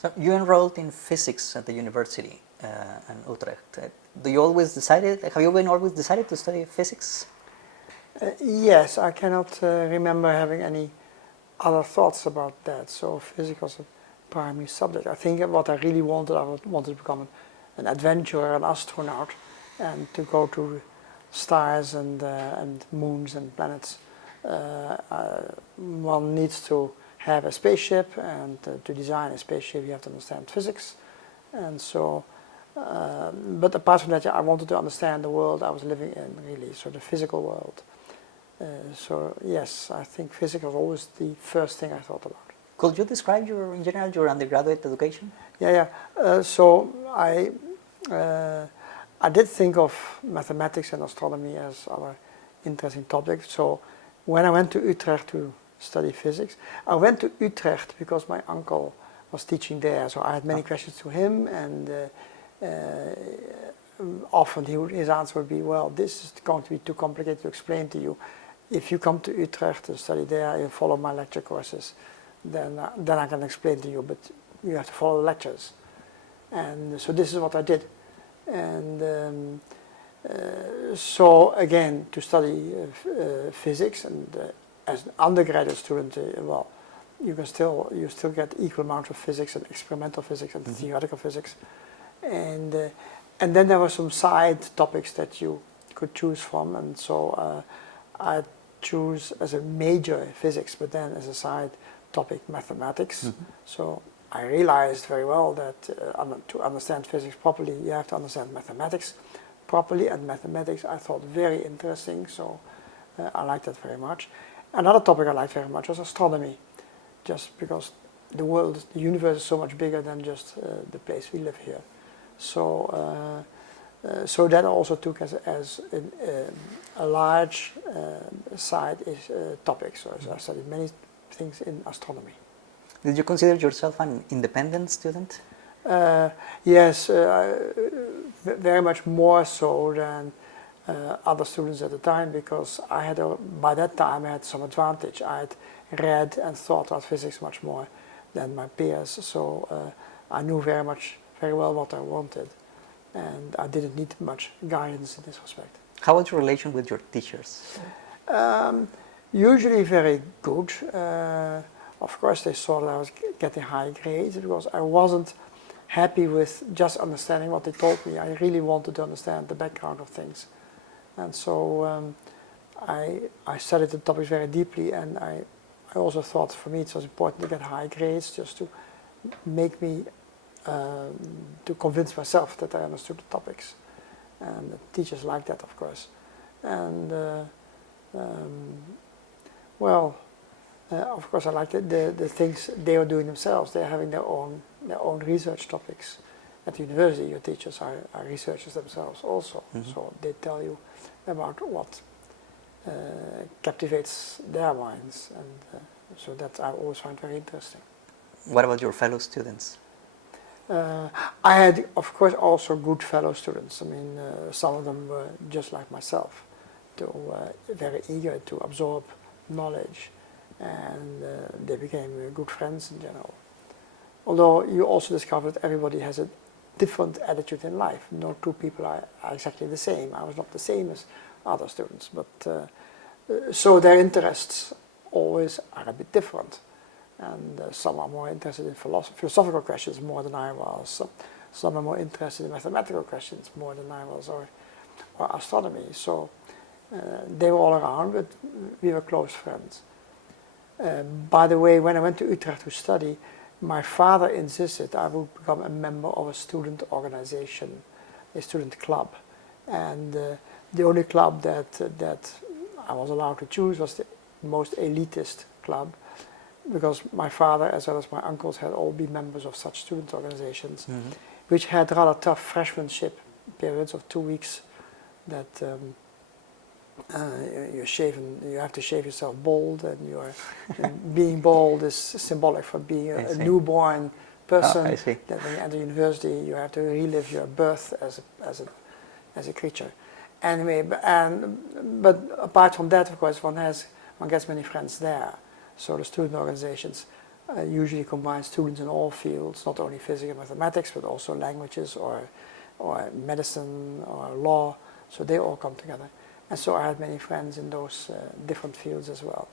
So you enrolled in physics at the university in Utrecht. Have you always decided to study physics? Yes, I cannot remember having any other thoughts about that. So physics was a primary subject. I think what I really wanted, I wanted to become an adventurer, an astronaut, and to go to stars and moons and planets. One needs to have a spaceship, and to design a spaceship you have to understand physics. And so, but apart from that, I wanted to understand the world I was living in, really, so the physical world. So yes, I think physics was always the first thing I thought about. Could you describe in general your undergraduate education? Yeah. So I did think of mathematics and astronomy as other interesting topics. So when I went to Utrecht to study physics, I went to Utrecht because my uncle was teaching there. So I had many questions to him, and often his answer would be, well, this is going to be too complicated to explain to you. If you come to Utrecht to study there, you follow my lecture courses, then I can explain to you, but you have to follow the lectures. And so this is what I did. And so again, to study physics, and as an undergraduate student, well, you still get equal amounts of physics and experimental physics and theoretical physics. And then there were some side topics that you could choose from, and so I choose as a major physics, but then as a side topic mathematics. So I realized very well that to understand physics properly, you have to understand mathematics properly, and mathematics I thought very interesting, so I liked that very much. Another topic I liked very much was astronomy, just because the universe is so much bigger than just the place we live here. So so that also took as a large side topic. So I studied many things in astronomy. Did you consider yourself an independent student? Yes, very much more so than other students at the time, because by that time I had some advantage. I had read and thought about physics much more than my peers, so I knew very well what I wanted, and I didn't need much guidance in this respect. How was your relation with your teachers? Usually very good. Of course, they saw that I was getting high grades, because I wasn't happy with just understanding what they told me. I really wanted to understand the background of things. And so I studied the topics very deeply, and I also thought for me it was important to get high grades, just to make me, to convince myself that I understood the topics. And the teachers liked that, of course. And well, of course I liked the things they were doing themselves. They're having their own research topics. At the university, your teachers are researchers themselves also. So they tell you about what captivates their minds, and so that I always find very interesting. What about your fellow students? I had, of course, also good fellow students. I mean, some of them were just like myself, very eager to absorb knowledge, and they became good friends in general. Although you also discover that everybody has a different attitude in life. No two people are exactly the same. I was not the same as other students, but so their interests always are a bit different. And some are more interested in philosophical questions more than I was. Some are more interested in mathematical questions more than I was, or astronomy. So they were all around, but we were close friends. By the way, when I went to Utrecht to study, my father insisted I would become a member of a student organization, a student club. And the only club that I was allowed to choose was the most elitist club, because my father as well as my uncles had all been members of such student organizations, which had rather tough freshmanship periods of 2 weeks that you have to shave yourself bald, and being bald is symbolic for being a newborn person. That when you enter university, you have to relive your birth as a creature. Anyway, but apart from that, of course, one gets many friends there. So the student organizations usually combines students in all fields, not only physics and mathematics, but also languages or medicine or law. So they all come together. And so I had many friends in those different fields as well.